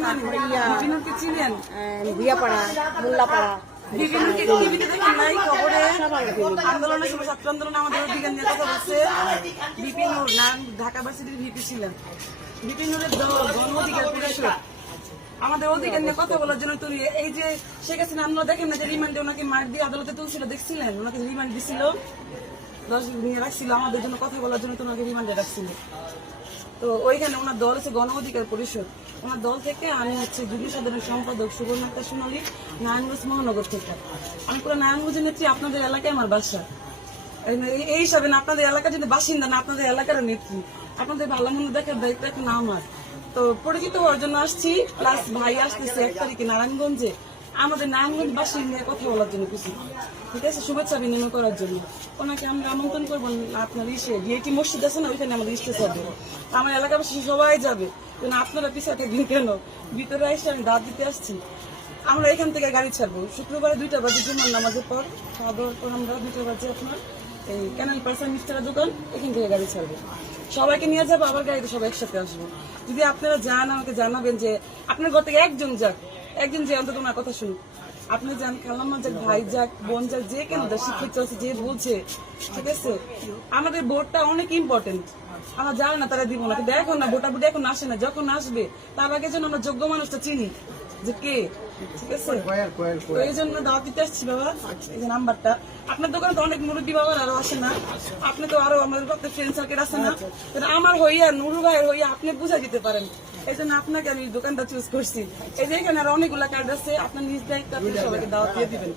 চিনেন। চিনেন ভুইয়াপাড়া মোল্লাপাড়া বিপিনুরকে টিভিতে দেখেন? নাই খবরে? আন্দোলনের সময় ছাত্র আন্দোলনে আমাদের অধিকার নিয়ে কথা বলছে। বিপিনুর নাম ঢাকা ভার্সিটির ভিপি ছিলেন। বিপিনুরের দল অধিকার পরিষদ আমাদের অধিকার নিয়ে কথা বলার জন্য তুলি এই যে শেখ হাসিনা আপনারা দেখেন না যে রিমান্ডে ওনাকে মার দিয়ে আদালতে তুলছিল দেখছিলেন? ওনাকে রিমান্ড দিছিল। দশ নিয়ে রাখছিল। আমাদের জন্য কথা বলার জন্য তো ওনাকে রিমান্ডে রাখছিল। তো ওইখানে ওনার দল হচ্ছে গণ অধিকার পরিষদ। ওনার দল থেকে আমি হচ্ছে যুব সাধারণ সম্পাদক সুবর্ণাক্তা সোনালী, নারায়ণগঞ্জ মহানগর থেকে। আমি পুরো নারায়ণগঞ্জের নেত্রী, আপনাদের এলাকায় আমার বাসা। এই- হিসাবে না, আপনাদের এলাকার যদি বাসিন্দা না, আপনাদের এলাকার নেত্রী। আপনাদের ভালো মন্দ দেখার দায়িত্ব এখন আমার। তো পরিচিত হওয়ার জন্য আসছি প্লাস ভাই আসতেছে এক তারিখে নারায়ণগঞ্জে। আমাদের নারায়ণগঞ্জ বাসী নিয়ে কথা বলার জন্য খুশি। ঠিক আছে? শুভেচ্ছা বিনিময় করার জন্য। ওনাকে আমরা আমন্ত্রণ করব আপনার ইসে। ডিএটি মসজিদ আছে না, ওইখানে আমাদের স্টেজ হবে আমার এলাকাবাসী সবাই যাবে। কেন আপনারা পিছিয়ে থাকবেন কেন? ভিতরে এসে আমি দাঁত দিতে আসছি। আমরা এখান থেকে গাড়ি ছাড়বো। শুক্রবারে দুইটা বাজে জুমার নামাজের পর, খাওয়া দাওয়ার পর আমরা দুইটা বাজে আপনার এই ক্যানেল পার্সন মিস্টারের দোকান, এখান থেকে গাড়ি ছাড়বো। সবাইকে নিয়ে যাব, আবার গাড়িতে সবাই একসাথে আসব। যদি আপনারা যান, আমাকে জানাবেন যে আপনার ঘর থেকে একজন যাক। একজন যে অন্তত ওনার কথা শুনি আপনি যান খালাম্মা যাক ভাই যাক, বোন যাক, যে কেন শিক্ষিত আছে, যে বলছে, ঠিক আছে? আমাদের ভোটটা অনেক ইম্পর্টেন্ট আমরা জানি না তারা দিব না দেখো না না, ভোটাভুটি এখন আসে না, যখন আসবে, তার আগে যেন আমরা যোগ্য মানুষটা চিনি। যে কে? ঠিক আছে? এই জন্য দাওয়াত দিতে আসছি বাবা এই যে নাম্বারটা। আপনার দোকানে তো অনেক মুরব্বী বাবার আরও আসে না। আপনি তো আরও আমাদের কত ফ্রেন্ড সার্কেল আছে না। তো আমার হইয়া নুরু ভাইয়ের হইয়া আপনি বুঝা দিতে পারেন। এই জন্য আপনাকে আমি দোকানটা চুজ করছি। এই যে এখানে আরও অনেকগুলা কার্ড আছে আপনার নিজ দায়িত্ব আপনি সবাইকে দাওয়াত দিয়ে দিবেন।